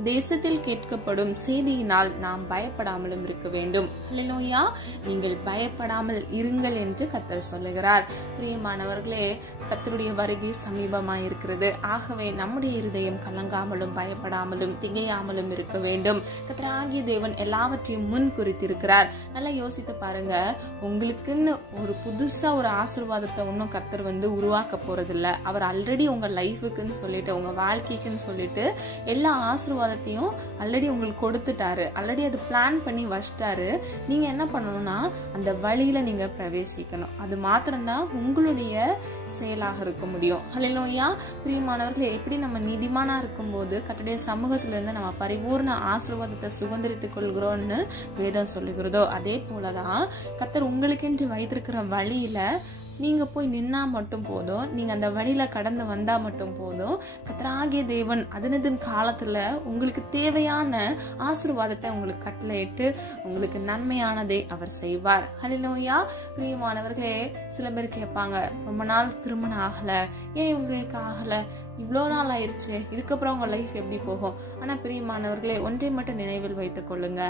தேசத்தில் கேட்கப்படும் செய்தியினால் நாம் பயப்படாமலும் இருக்க வேண்டும். ஹல்லேலூயா. நீங்கள் பயப்படாமல் இருங்கள் என்று கர்த்தர் சொல்லுகிறார். பிரியமானவர்களே, கர்த்தருடைய வருகை சமீபமாய் இருக்கிறது. ஆகவே நம்முடைய இருதயம் கலங்காமலும் பயப்படாமலும் திகையாமலும் இருக்க வேண்டும். கர்த்தராகிய தேவன் எல்லாவற்றையும் முன் குறித்திருக்கிறார். நல்லா யோசித்து பாருங்க, உங்களுக்குன்னு ஒரு புதுசா ஒரு ஆசீர்வாதத்தை ஒன்னும் கர்த்தர் உருவாக்க போறதில்ல. அவர் ஆல்ரெடி உங்க லைஃபுக்குன்னு சொல்லிட்டு, உங்க வாழ்க்கைக்குன்னு சொல்லிட்டு எல்லா ஆசீர்வாதத்தையும் ஆல்ரெடி உங்களுக்கு கொடுத்துட்டாரு. ஆல்ரெடி அது பிளான் பண்ணி வச்சிட்டாரு. நீங்க என்ன பண்ணணும்னா அந்த வழியில நீங்க பிரவேசிக்கணும். அது மாத்திரம்தான் உங்களுடைய செயலாக இருக்க முடியும். ஹல்லேலூயா. பிரியமானவர்களே, எப்படி நம்ம நீதிமானா இருக்கும்போது கர்த்தருடைய சமூகத்துல இருந்து நம்ம பரிபூர்ண ஆசீர்வாதத்தை சுதந்திரித்துக் கொள்கிறோம்னு வேதம் சொல்லுகிறதோ, அதே போலதான் கர்த்தர் உங்களுக்கென்று வைத்திருக்கிற வழியில நீங்க போய் நின்னா மட்டும் போதும், நீங்க அந்த வழியில கடந்து வந்தா மட்டும் போதும். கர்த்தராகிய தேவன் அதனதின் காலத்துல உங்களுக்கு தேவையான ஆசீர்வாதத்தை உங்களுக்கு கட்டளையிட்டு உங்களுக்கு நன்மையானதை அவர் செய்வார். ஹல்லேலூயா. பிரியமானவர்களே, சில பேர் கேட்பாங்க, ரொம்ப நாள் திருமணம் ஆகல, ஏன் உங்களுக்கு ஆகல, இவ்வளோ நாள் ஆயிடுச்சு, இதுக்கப்புறம் உங்க லைஃப் எப்படி போகும்? ஆனா பிரியமானவர்களே, ஒன்றை மட்டும் நினைவில் வைத்துக் கொள்ளுங்க,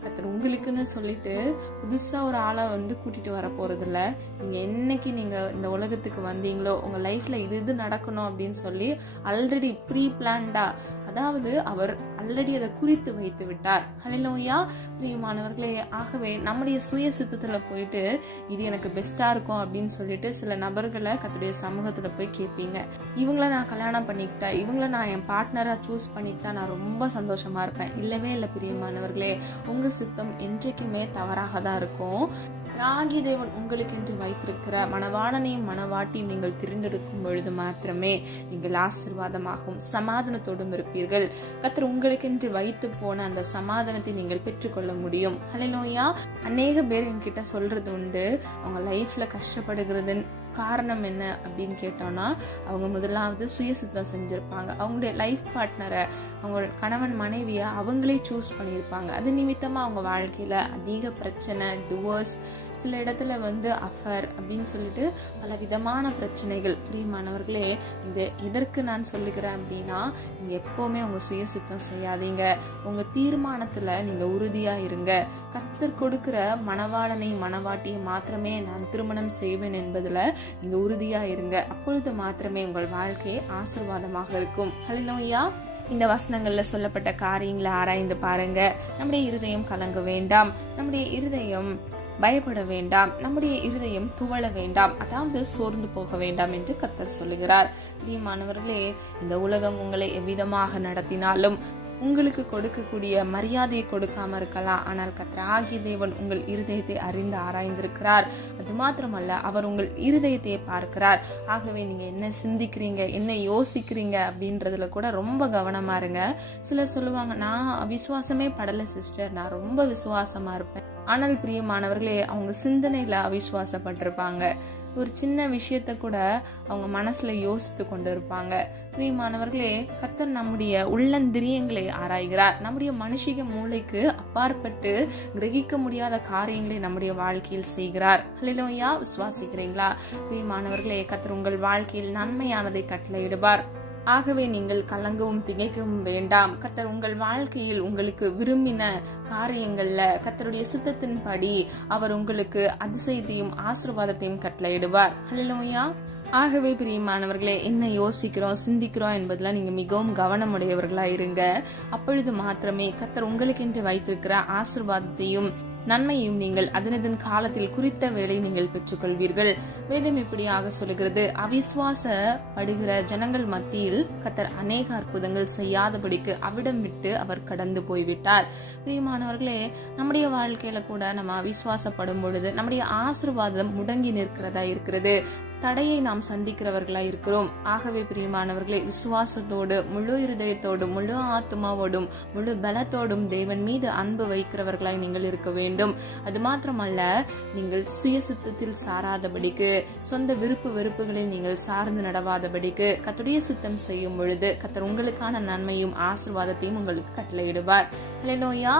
கர்த்தர் உங்களுக்குன்னு சொல்லிட்டு புதுசா ஒரு ஆளை கூட்டிட்டு வர போறது இல்ல. நீங்க என்னைக்கு நீங்க இந்த உலகத்துக்கு வந்தீங்களோ உங்க லைஃப்ல இது நடக்கணும் அப்படின்னு சொல்லி ஆல்ரெடி ப்ரீ பிளான்டா, அதாவது அவர் ஆல்ரெடி அதை குறித்து வைத்து விட்டார். ஹல்லேலூயா. பிரியமானவர்களே, ஆகவே நம்முடைய சுய சித்தத்துல போயிட்டு இது எனக்கு பெஸ்டா இருக்கும் அப்படின்னு சொல்லிட்டு சில நபர்களை கர்த்தருடைய சமூகத்துல போய் கேட்பீங்க. இவங்கள நான் கல்யாணம் பண்ணிக்கிட்டா, இவங்கள நான் என் பார்ட்னரா சூஸ் பண்ணிக்கிட்டா நான் ரொம்ப சந்தோஷமா இருப்பேன். இல்லவே இல்லை பிரியமானவர்களே, உங்க சித்தம் என்றைக்குமே தவறாக தான் இருக்கும். ராகி தேவன் உங்களுக்கு என்று வைத்திருக்கிற மணவாளனையும் மணவாட்டியும் நீங்கள் தெரிந்தெடுக்கும் பொழுது மாத்திரமே நீங்கள் ஆசீர்வாதமாகவும் சமாதானத்தோடும் இருப்பீர்கள். கர்த்தர் உங்களுக்கென்று வைத்து போன அந்த சமாதானத்தை நீங்கள் பெற்றுக்கொள்ள முடியும். ஹல்லேலூயா. அநேக பேர் என்கிட்ட சொல்றது உண்டு, அவங்க லைஃப்ல கஷ்டப்படுகிறது காரணம் என்ன அப்படின்னு கேட்டோம்னா, அவங்க முதலாவது சுயசித்தம் செஞ்சிருப்பாங்க. அவங்களுடைய லைஃப் பார்ட்னரை, அவங்க கணவன் மனைவியை அவங்களே சூஸ் பண்ணியிருப்பாங்க. அது நிமித்தமா அவங்க வாழ்க்கையில அதிக பிரச்சனை, டிவோர்ஸ், சில இடத்துல அஃபேர் அப்படின்னு சொல்லிட்டு பல விதமான பிரச்சனைகள். பிரியமானவர்களே, இது எதற்கு நான் சொல்லுகிறேன் அப்படின்னா, நீங்க எப்பவுமே உங்க சுயசித்தம் செய்யாதீங்க. உங்க தீர்மானத்துல நீங்க உறுதியா இருங்க. கர்த்தர் கொடுக்கிற மணவாளனை மணவாட்டியை மாத்திரமே நான் திருமணம் செய்வேன் என்பதுல நீங்க உறுதியா இருங்க. அப்பொழுது மாத்திரமே உங்கள் வாழ்க்கை ஆசீர்வாதமாக இருக்கும். ஹல்லேலூயா. இந்த வசனங்கள்ல சொல்லப்பட்ட காரியங்களை ஆராய்ந்து பாருங்க. நம்முடைய இருதயம் கலங்க வேண்டாம், நம்முடைய இருதயம் பயப்பட வேண்டாம், நம்முடைய இருதயம் துவள வேண்டாம், அதாவது சோர்ந்து போக வேண்டாம் என்று கர்த்தர் சொல்லுகிறார். பிரியமானவர்களே, இந்த உலகம் உங்களை எவ்விதமாக நடத்தினாலும் உங்களுக்கு கொடுக்கக்கூடிய மரியாதையை கொடுக்காம இருக்கலாம். ஆனால் கர்த்தராகிய தேவன் உங்கள் இருதயத்தை அறிந்து ஆராய்ந்திருக்கிறார். அது மாத்திரமல்ல, அவர் உங்கள் இருதயத்தை பார்க்கிறார். ஆகவே நீங்க என்ன சிந்திக்கிறீங்க, என்ன யோசிக்கிறீங்க அப்படின்றதுல கூட ரொம்ப கவனமா இருங்க. சிலர் சொல்லுவாங்க, நான் விசுவாசமே படல சிஸ்டர், நான் ரொம்ப விசுவாசமா இருப்பேன். ஆனால் பிரியமானவர்களே, அவங்க சிந்தனையில அவிசுவாசப்பட்டிருப்பாங்க. ஒரு சின்ன விஷயத்த கூட அவங்க மனசுல யோசித்து கொண்டு இருப்பாங்க. பிரியமானவர்களே, கர்த்தர் நம்முடைய உள்ளந்திரியங்களை ஆராய்கிறார். நம்முடைய மனுஷிக மூளைக்கு அப்பாற்பட்டு கிரகிக்க முடியாத காரியங்களை நம்முடைய வாழ்க்கையில் செய்கிறார். ஹல்லேலூயா. விசுவாசிக்கிறீங்களா? பிரியமானவர்களே, கர்த்தர் உங்கள் வாழ்க்கையில் நன்மையானதை கட்டளையிடுவார். ஆகவே நீங்கள் கலங்கவும் திகைக்கவும் வேண்டாம். கர்த்தர் உங்கள் வாழ்க்கையில் உங்களுக்கு விரும்பின காரியங்கள்ல கர்த்தருடைய சித்தத்தின்படி அவர் உங்களுக்கு அதிசயத்தையும் ஆசீர்வாதத்தையும் கட்டளையிடுவார். ஹல்லேலூயா. ஆகவே பிரியமானவர்களே, என்ன யோசிக்கிறோம், சிந்திக்கிறோம் என்பதுல நீங்க மிகவும் கவனமுடையவர்களா இருங்க. அப்பொழுது மாத்திரமே கர்த்தர் உங்களுக்கு வைத்திருக்கிற ஆசீர்வாதத்தையும் நன்மையும் நீங்கள் அதனதன் காலத்தில் குறித்த வேளை நீங்கள் பெற்றுக்கொள்வீர்கள். வேதம் இப்படியாக சொல்லுகிறது, அவிசுவாசப்படுகிற ஜனங்கள் மத்தியில் கர்த்தர் அநேக அற்புதங்கள் செய்யாதபடிக்கு அவிடம் விட்டு அவர் கடந்து போய்விட்டார். பிரியமானவர்களே, நம்முடைய வாழ்க்கையில கூட நம்ம அவிசுவாசப்படும் பொழுது நம்முடைய ஆசீர்வாதம் முடங்கி நிற்கிறதா இருக்கிறது. தடையை நாம் சந்திக்கிறவர்களா இருக்கிறோம். ஆகவே பிரியமானவர்களே, விசுவாசத்தோடு, முழு இருதயத்தோடும், முழு ஆத்மாவோடும், முழு பலத்தோடும் தேவன் மீது அன்பு வைக்கிறவர்களாய் நீங்கள் இருக்க வேண்டும். அது மாத்திரமல்ல, நீங்கள் சுயசித்தத்தில் சாராதபடிக்கு, சொந்த விருப்பு வெறுப்புகளை நீங்கள் சார்ந்து நடவாதபடிக்கு கர்த்தருடைய சித்தம் செய்யும் பொழுது கர்த்தர் உங்களுக்கான நன்மையும் ஆசீர்வாதத்தையும் உங்களுக்கு கட்டளையிடுவார். ஹல்லேலூயா.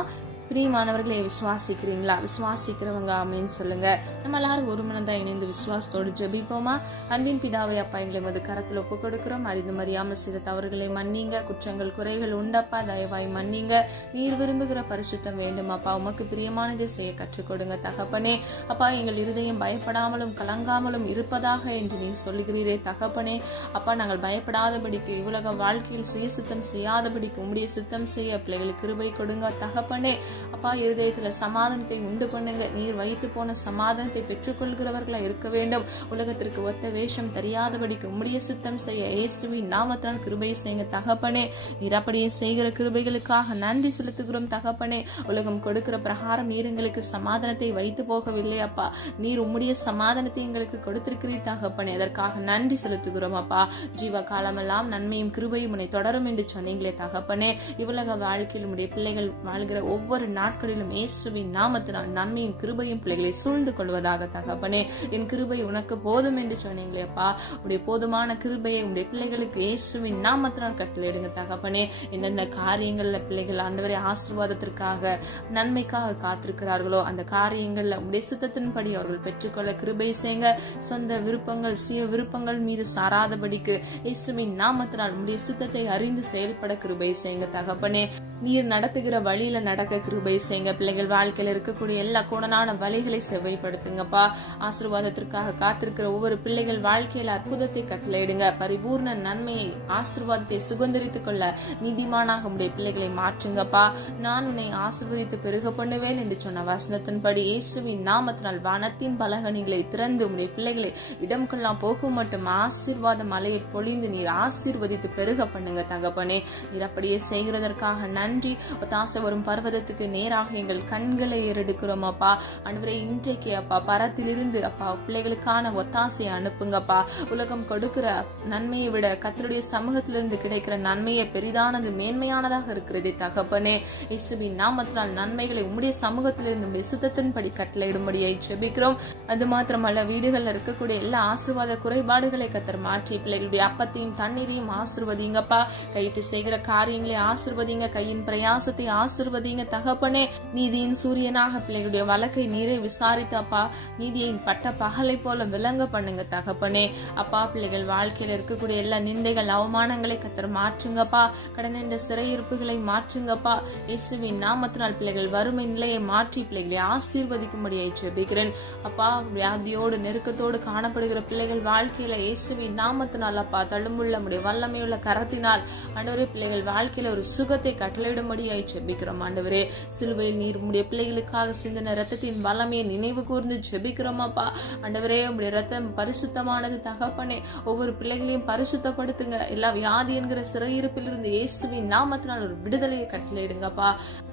பிரியமானவர்களே, விசுவாசிக்கிறீங்களா? விசுவாசிக்கிறவங்க ஆமென் சொல்லுங்க. நம்ம எல்லாரும் ஒரு மனதா இணைந்து விசுவாசத்தோடு ஜெபிப்போமா? அன்பின் பிதாவை அப்பா, எங்களை மது கரத்தில் ஒப்பு கொடுக்கிறோம். அறிந்து மறியாமல் செய்த தவறுகளை மன்னிங்க. குற்றங்கள் குறைகள் உண்டப்பா, தயவாய் மன்னிங்க. நீர் விரும்புகிற பரிசுத்தம் வேண்டும் அப்பா. உமக்கு பிரியமானதை செய்ய கற்றுக் கொடுங்க தகப்பனே. அப்பா, எங்கள் இருதயம் பயப்படாமலும் கலங்காமலும் இருப்பதாக என்று நீர் சொல்லுகிறீரே தகப்பனே. அப்பா, நாங்கள் பயப்படாதபடிக்கு, இவ்வுலக வாழ்க்கையில் சுயசித்தம் செய்யாதபடிக்கு உம்முடைய சித்தம் செய்ய பிள்ளைகளுக்கு கிருபை கொடுங்க தகப்பனே. அப்பா, இருதயத்துல சமாதானத்தை உண்டு பண்ணுங்க. நீர் வைத்து போன சமாதானத்தை பெற்றுக்கொள்கிறவர்களா இருக்க வேண்டும். உலகத்திற்கு ஒத்த வேஷம் தெரியாதபடிக்கு உம்முடைய சித்தம் செய்ய இயேசுவின் நாமத்தினால் கிருபை செய்யுங்க தகப்பனே. நீர் அப்படியே செய்கிற கிருபைகளுக்காக நன்றி செலுத்துகிறோம் தகப்பனே. உலகம் கொடுக்கிற பிரகாரம் நீர் எங்களுக்கு சமாதானத்தை வைத்து போகவில்லை அப்பா. நீர் உம்முடைய சமாதானத்தை எங்களுக்கு கொடுத்திருக்கிறீர் தகப்பனே. அதற்காக நன்றி செலுத்துகிறோம் அப்பா. ஜீவ காலமெல்லாம் நன்மையும் கிருபையும் உன்னை தொடரும் என்று சொன்னீங்களே தகப்பனே. இவ்வுலக வாழ்க்கையில் உம்முடைய பிள்ளைகள் வாழ்கிற ஒவ்வொரு நாட்களிலும் இயேசுவின் நாமத்தினால் நன்மையும் கிருபையும் பிள்ளைகளை சூழ்ந்து கொள்வதாக தகப்பனே. என் கிருபை உனக்கு போதும் என்று சொன்னீங்களேப்பா. உடைய போதுமான கிருபையை உடைய பிள்ளைகளுக்கு இயேசுவின் நாமத்தினால் கட்டளையிடுங்க தகப்பனே. எந்தெந்த காரியங்கள்ல பிள்ளைகள் ஆண்டவரே ஆசீர்வாதத்திற்காக, நன்மைக்காக காத்திருக்கிறார்களோ அந்த காரியங்கள்ல உடைய சித்தத்தின்படி அவர்கள் பெற்றுக்கொள்ள கிருபை செய்யுங்க. சொந்த விருப்பங்கள், சுய விருப்பங்கள் மீது சாராதபடிக்கு இயேசுவின் நாமத்தினால் உடைய சித்தத்தை அறிந்து செயல்பட கிருபை செய்யுங்க தகப்பனே. நீர் நடத்துகிற வழியில நடக்க கிருபை செய்யுங்க. பிள்ளைகள் வாழ்க்கையில் இருக்கக்கூடிய எல்லா கோணலான வழிகளை செவ்வைப்படுத்துங்கப்பா. ஆசீர்வாதத்திற்காக காத்திருக்கிற ஒவ்வொரு பிள்ளைகள் வாழ்க்கையில் அற்புதத்தை கட்டளையிடுங்க. பரிபூர்ண நன்மையை, ஆசீர்வாதத்தை சுதந்திரித்துக் கொள்ள நீதிமானாக உடைய பிள்ளைகளை மாற்றுங்கப்பா. நான் உன்னை ஆசீர்வதித்து பெருக பண்ணுவேன் என்று சொன்ன வசனத்தின்படி இயேசுவின் நாமத்தினால் வானத்தின் பலகணிகளை திறந்து உடைய பிள்ளைகளை இடம் கொள்ளலாம் போகும் மட்டும் ஆசீர்வாத மலையை பொழிந்து நீர் ஆசீர்வதித்து பெருக பண்ணுங்க தகப்பனே. நீர் அப்படியே செய்கிறதற்காக நன்றி. ஒத்தாசை வரும் பர்வதத்துக்கு நேராக எங்கள் கண்களை ஏறெடுக்கிறோம் அப்பா. ஆண்டவரே, இன்றைக்கு அப்பா பரத்திலிருந்து அப்பா பிள்ளைகளுக்கான ஒத்தாசையை அனுப்புங்கப்பா. உலகம் கொடுக்கிற நன்மையை விட கர்த்தருடைய சமூகத்திலிருந்து கிடைக்கிற நன்மையை பெரிதானது, மேன்மையானதாக இருக்கிறது தகப்பனே. இயேசுவின் நாமத்தினால் நன்மைகளை உம்முடைய சமூகத்திலிருந்து உம்முடைய சுத்தத்தின்படி கட்டளையிடும்படியாய் ஜெபிக்கிறோம். அது மாத்திரமல்ல, வீடுகளில் இருக்கக்கூடிய எல்லா ஆசீர்வாத குறைபாடுகளை கர்த்தர் மாற்றி பிள்ளைகளுடைய அப்பத்தையும் தண்ணீரையும் ஆசீர்வதிங்கப்பா. கையிட்டு செய்கிற காரியங்களை ஆசீர்வதிங்க, கையின் பிரயாசத்தை ஆசீர்வதிங்க தகப்பனே. நீதியின் சூரியனாக பிள்ளைகளுடைய வழக்கை நீரை விசாரித்து அப்பா நீதியை பட்ட பகலை போல விளங்க பண்ணுங்க தகப்பனே. அப்பா, பிள்ளைகள் வாழ்க்கையில இருக்கக்கூடிய எல்லா நிந்தைகள் அவமானங்களை கர்த்தர் மாற்றுங்கப்பா. கடன் என்ற சிறையிருப்புகளை மாற்றுங்கப்பா. இயேசுவின் நாமத்தினால் பிள்ளைகள் வறுமை நிலையை மாற்றி பிள்ளைகளை ஆசீர்வதிக்கும்படியாய் ஜெபிக்கிறேன் அப்பா. வியாதியோடு நெருக்கத்தோடு காணப்படுகிற பிள்ளைகள் வாழ்க்கையில இயேசுவின் நாமத்தினால் அப்பா தழும்புள்ள முடிய வல்லமையுள்ள கரத்தினால் ஆண்டவரே பிள்ளைகள் வாழ்க்கையில ஒரு சுகத்தை கட்டளையிடும்படியாய் ஜெபிக்கிறோம் ஆண்டவரே. சிலுவையில் நீர் உடைய பிள்ளைகளுக்காக சிந்தின ரத்தத்தின் வல்லமையை நினைவு கூர்ந்து ஜெபிக்கிறோம் அப்பா. ஆண்டவரே, உடைய ரத்தம் பரிசுத்தமானது தகப்பனே. ஒவ்வொரு பிள்ளைகளையும் பரிசுத்தப்படுத்துங்க. எல்லா வியாதி என்கிற சிறையிருப்பில் இருந்து இயேசுவின் நாமத்தினால் ஒரு விடுதலையை கட்டளையிடுங்கப்பா.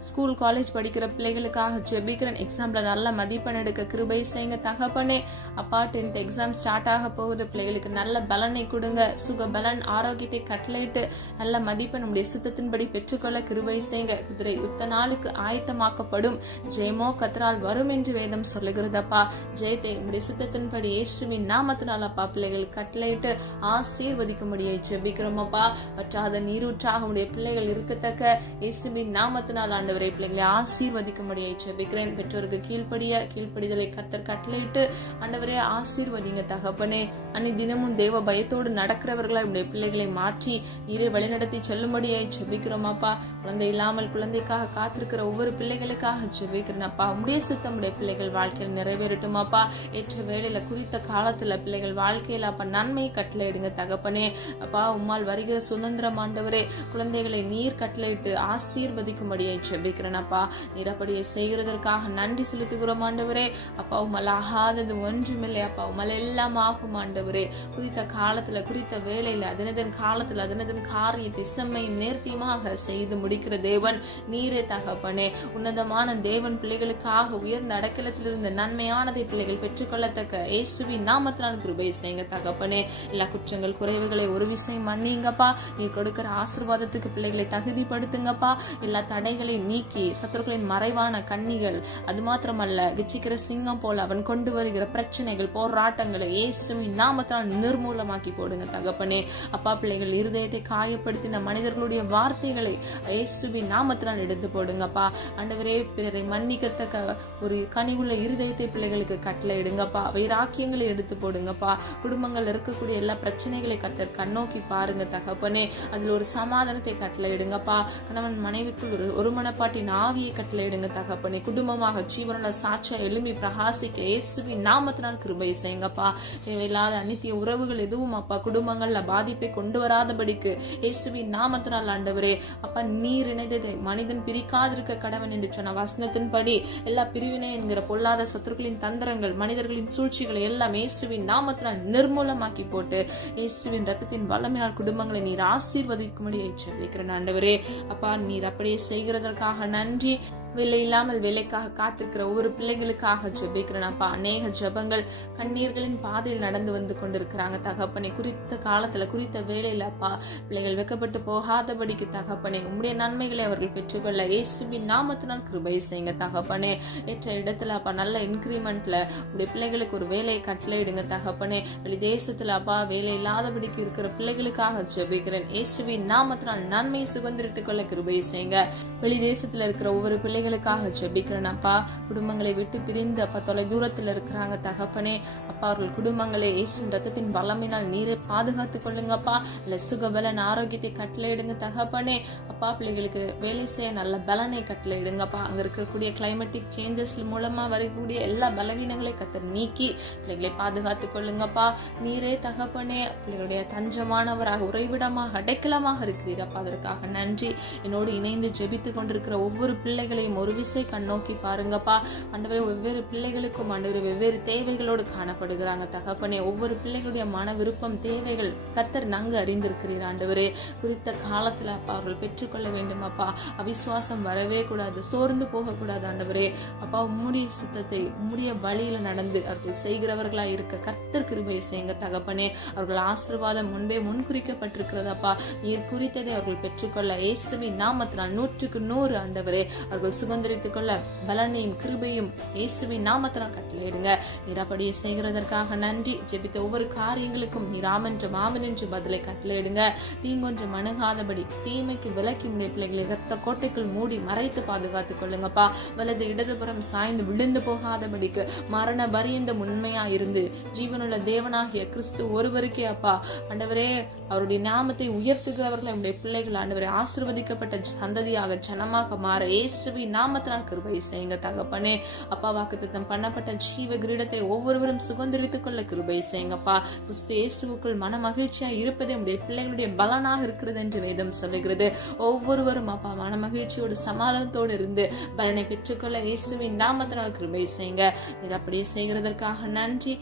ஸ்கூல் காலேஜ் படிக்கிற பிள்ளைகளுக்காக ஜெபிக்கிறேன். எக்ஸாம்ல நல்ல மதிப்பெண் எடுக்க கிருபை செய்யுங்க தகப்பனே. அப்பா, 10th எக்ஸாம் ஸ்டார்ட் ஆக போகுது. பிள்ளைகளுக்கு நல்ல பலனை கொடுங்க. சுக பலன் ஆரோக்கியத்தை கட்டளையிட்டு நல்ல மதிப்பெண் உடைய சித்தத்தின்படி பெற்றுக்கொள்ள கிருபை செய்யுங்க. குதிரை யுத்த நாளுக்கு ஆயத்தமாக்கப்படும், ஜெயமோ கர்த்தரால் வரும் என்று வேதம் சொல்லுகிறதப்பா. ஜெயத்தை உடைய சித்தத்தின்படி இயேசுவின் நாமத்தினால் அப்பா பிள்ளைகள் கட்டளையிட்டு ஆசீர்வதிக்கும்படியாய் ஜெபிக்கிறோம் அப்பா. பற்றாத நீரூற்றாக உடைய பிள்ளைகள் இருக்கத்தக்க இயேசுவின் நாமத்தினால் ஆண்டவரை பிள்ளைகளை ஆசீர்வதிக்கும்படியாய் ஜெபிக்கிறேன். பெற்றோருக்கு கீழ்ப்படிதலை கர்த்தர் கட்டளையிட்டு ஆண்டவரே ஆசீர்வதிங்க தகப்பனே. அன்னை தினமும் தேவ பயத்தோடு நடக்கிறவர்களாய் உடைய பிள்ளைகளை மாற்றி நீரை வழிநடத்தி செல்லும்படியாய் ஜெபிக்கிறோம் அப்பா. குழந்தை இல்லாமல் குழந்தைக்காக காத்திருக்கிற ஒவ்வொரு பிள்ளைகளுக்காக ஜெபிக்கிறேன் அப்பா. உடைய சித்தம் உடைய பிள்ளைகள் வாழ்க்கையில் நிறைவேறட்டும் அப்பா. ஏற்ற வேளையில குறித்த காலத்துல பிள்ளைகள் வாழ்க்கையில அப்பா நன்மை கட்டளையிடுங்க தகப்பனே. அப்பா, உம்மால் வருகிற சுதந்திரம் ஆண்டவரே குழந்தைகளை நீர் கட்டளையிட்டு ஆசீர்வதிக்கும்படியாய் ஜெபிக்கிறேன் அப்பா. நீர் அப்படியே செய்கிறதற்காக நன்றி செலுத்துகிறோம் ஆண்டவரே. அப்பா, உம்மால் ஆகாதது ஒன்றுமில்லை அப்பா. உம்மால் எல்லாம் ஆகும் ஆண்டவரே. குறித்த காலத்துல குறித்த வேளையில அதனதன் காலத்துல அதனதன் காரியத்தை செம்மையும் நேர்த்தியமாக செய்து முடிக்கிற தேவன் நீரே தகப்பனே. உன்னதமான தேவன் பிள்ளைகளுக்காக உயர்ந்த அடக்கலத்திலிருந்து நன்மையானதை பிள்ளைகள் பெற்றுக்கொள்ளத்தக்க இயேசுவின் நாமத்தினால் கிருபை செய்யுங்க தகப்பனே. எல்லா குற்றங்கள் குறைவுகளை ஒரு விஷயம் மன்னிங்கப்பா. நீ கொடுக்கிற ஆசீர்வாதத்துக்கு பிள்ளைகளை தகுதிப்படுத்துங்கப்பா. எல்லா தடைகளை நீக்கி சத்துருக்களின் மறைவான கண்ணிகள் அது மாத்திரமல்ல கிச்சிக்கிற சிங்கம் போல அவன் கொண்டு வருகிற பிரச்சனைகள் போராட்டங்களை இயேசுவின் நாமத்தினால் நிர்மூலமாக்கி போடுங்க தகப்பனே. அப்பா, பிள்ளைகள் இருதயத்தை காயப்படுத்தின மனிதர்களுடைய வார்த்தைகளை இயேசுவின் நாமத்தினால் எடுத்து போடுங்கப்பா. ஆண்டவரே, பிறரை மன்னிக்கத்தக்க ஒரு கனிவுள்ள இருதயத்தை பிள்ளைகளுக்கு கட்டளையிடுங்கப்பா. வைராக்கியங்களை எடுத்து போடுங்கப்பா. குடும்பங்கள் இருக்கக்கூடிய எல்லா பிரச்சனைகளை கர்த்தர் கண்ணோக்கி பாருங்க தகப்பனே. அதுல ஒரு சமாதானத்தை கட்டளையிடுங்கப்பா. கணவன் மனைவிக்குள் ஒரு மனப்பாட்டின் ஆவியை கட்டளையிடுங்க தகப்பனே. குடும்பமாக ஜீவன சாட்சியா எழும்பி பிரகாசிக்க இயேசுவின் நாமத்தினால் கிருபை செய்யுங்கப்பா. தேவையில்லாத அநித்திய உறவுகள் எதுவும் அப்பா குடும்பங்கள்ல பாதிப்பை கொண்டு வராதபடிக்கு இயேசுவின் நாமத்தினால் ஆண்டவரே அப்பா நீர் இணைந்ததை மனிதன் பிரிக்காதிருக்க கடவன் என்று சொன்ன வசனத்தின்படி எல்லா பிரிவினை என்கிற பொல்லாத சத்துருக்களின் தந்திரங்கள் மனிதர்களின் சூழ்ச்சிகளை எல்லாம் இயேசுவின் நாமத்தினால் நிர்மூலமாக்கி போட்டு இயேசுவின் ரத்தத்தின் வல்லமையால் குடும்பங்களை நீர் ஆசீர்வதிக்கும்படி ஜெபிக்கிறேன் ஆண்டவரே. அப்பா, நீர் அப்படியே செய்கிறதற்காக நன்றி. வேலை இல்லாமல் வேலைக்காக காத்திருக்கிற ஒவ்வொரு பிள்ளைகளுக்காக ஜெபிக்கிறேன் அப்பா. அநேக ஜெபங்கள் கண்ணீர்களின் பாதையில் நடந்து வந்து கொண்டிருக்கிறாங்க தகப்பனே. குறித்த காலத்துல குறித்த வேலையில அப்பா பிள்ளைகள் வெக்கப்பட்டு போகாதபடிக்கு தகப்பனே உம்முடைய நன்மைகளை அவர்கள் பெற்றுக்கொள்ள இயேசுவின் நாமத்தினால் கிருபை செய்யுங்க தகப்பனே. ஏற்ற இடத்துல அப்பா நல்ல இன்கிரிமெண்ட்ல உடைய பிள்ளைகளுக்கு ஒரு வேலையை கட்டளையிடுங்க தகப்பனே. வெளி தேசத்துல அப்பா வேலை இல்லாதபடிக்கு இருக்கிற பிள்ளைகளுக்காக ஜெபிக்கிறேன். இயேசுவின் நாமத்தினால் நன்மை சுதந்திரித்துக் கொள்ள கிருபை செய்யுங்க. வெளி தேசத்துல இருக்கிற ஒவ்வொரு பிள்ளைகளுக்காக ஜெபிக்கிறேன் அப்பா. குடும்பங்களை விட்டு பிரிந்து அப்பா தொலை தூரத்துல இருக்கிறாங்க தகப்பனே. அப்பா அவர்கள் குடும்பங்களை இயேசுவின் ரத்தத்தின் வல்லமையினால் நீரை பாதுகாத்துக் கொள்ளுங்கப்பா. இல்ல சுக பலன் ஆரோக்கியத்தை கட்டளையிடுங்க தகப்பனே. அப்பா பிள்ளைகளுக்கு வேலை செய்ய நல்ல பலனை கட்டளையிடுங்கப்பா. அங்க இருக்கக்கூடிய கிளைமேட்டிக் சேஞ்சஸ் மூலமா வரக்கூடிய எல்லா பலவீனங்களை கர்த்தர் நீக்கி பிள்ளைகளை பாதுகாத்துக் கொள்ளுங்கப்பா. நீரே தகப்பனே பிள்ளைகளுடைய தஞ்சமானவராக உறைவிடமாக அடைக்கலமாக இருக்கிறீரப்பா. அதற்காக நன்றி. என்னோடு இணைந்து ஜெபித்துக் கொண்டிருக்கிற ஒவ்வொரு பிள்ளைகளையும் ஒவ்வொருவரையும் ஒரு விசை கண்ணோக்கி பாருங்கப்பா. ஆண்டவரே, வெவ்வேறு பிள்ளைகளுக்கும் ஆண்டவரே வெவ்வேறு தேவைகளோடு காணப்படுகிறாங்க தகப்பனே. ஒவ்வொரு பிள்ளைகளுடைய மன விருப்பம், தேவைகள் கர்த்தர் நன்கு அறிந்திருக்கிறீர் ஆண்டவரே. குறித்த காலத்துல அப்பா அவர்கள் பெற்றுக்கொள்ள வேண்டும் அப்பா. அவிசுவாசம் வரவே கூடாது, சோர்ந்து போக கூடாது ஆண்டவரே. அப்பா, உம்முடைய சித்தத்தை உம்முடைய வழியில நடந்து அவர்கள் செய்கிறவர்களா இருக்க கர்த்தர் கிருபையை செய்யுங்க தகப்பனே. அவர்கள் ஆசீர்வாதம் முன்பே முன்குறிக்கப்பட்டிருக்கிறதப்பா. நீர் குறித்ததை அவர்கள் பெற்றுக்கொள்ள இயேசுவின் நாமத்தினால் 100% ஆண்டவரே அவர்கள் சுதந்திரித்துக் கொள்ள பலனையும் கிருபையும் இயேசுவின் நாமத்தினால் கட்டளையிடுங்க. நீர் அப்படியே செய்கிறதற்காக நன்றி. ஜெபித்த ஒவ்வொரு காரியங்களுக்கும் நீர் ஆமென்றும் ஆமென் என்று பதிலை கட்டளையிடுங்க. தீங்கொன்றும் அணுகாதபடி தீமைக்கு விலக்கி உடைய பிள்ளைகளை இரத்த கோட்டைக்குள் மூடி மறைத்து பாதுகாத்துக் கொள்ளுங்கப்பா. வலது இடதுபுறம் சாய்ந்து விழுந்து போகாதபடிக்கு மரண பரியந்த உண்மையா இருந்து ஜீவனுள்ள தேவனாகிய கிறிஸ்து ஒருவருக்கே அப்பா ஆண்டவரே அவருடைய நாமத்தை உயர்த்துகிறவர்கள் நம்முடைய பிள்ளைகள் ஆண்டவரே ஆசீர்வதிக்கப்பட்ட சந்ததியாக ஜனமாக மாற இயேசுவின் நாமத்தினால் கிருபை செய்யுங்க தகப்பனே. அப்பா, வாக்குத்தத்தம் பண்ணப்பட்ட ஜீவ கிரீடத்தை ஒவ்வொருவரும் சுதந்திரித்துக் கொள்ள கிருபை செய்யுங்கப்பா. கிறிஸ்து இயேசுவுக்குள் மன மகிழ்ச்சியா இருப்பதே நம்முடைய பிள்ளைகளுடைய பலனாக இருக்கிறது என்று வேதம் சொல்லுகிறது. ஒவ்வொருவரும் அப்பா மன மகிழ்ச்சியோடு சமாதானத்தோடு இருந்து பலனை பெற்றுக்கொள்ள இயேசுவின் நாமத்தினால் கிருபை செய்யுங்க. நீர் அப்படியே செய்கிறதற்காக நன்றி.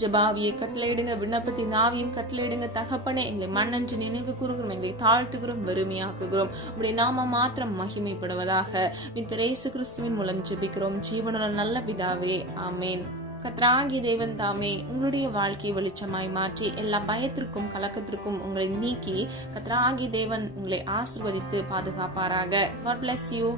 ஜபாவியை கட்டளையிடுங்க, விண்ணப்பத்தின் ஆவியும் கட்டளையிடுங்க தகப்பனே. எங்களை மண்ணன்று நினைவு கூறுகிறோம், எங்களை தாழ்த்துகிறோம், வெறுமையாக்குகிறோம். உடைய நாம மாத்திரம் மகிமைப்படுவதாக இயேசு கிறிஸ்துவின் மூலம் ஜெபிக்கிறோம் ஜீவனுள்ள நல்ல பிதாவே, ஆமேன். கர்த்தராகிய தேவன் தாமே உங்களுடைய வாழ்க்கையை வெளிச்சமாய் மாற்றி எல்லா பயத்திற்கும் கலக்கத்திற்கும் உங்களை நீக்கி கர்த்தராகிய தேவன் உங்களை ஆசீர்வதித்து பாதுகாப்பாராக. God bless you.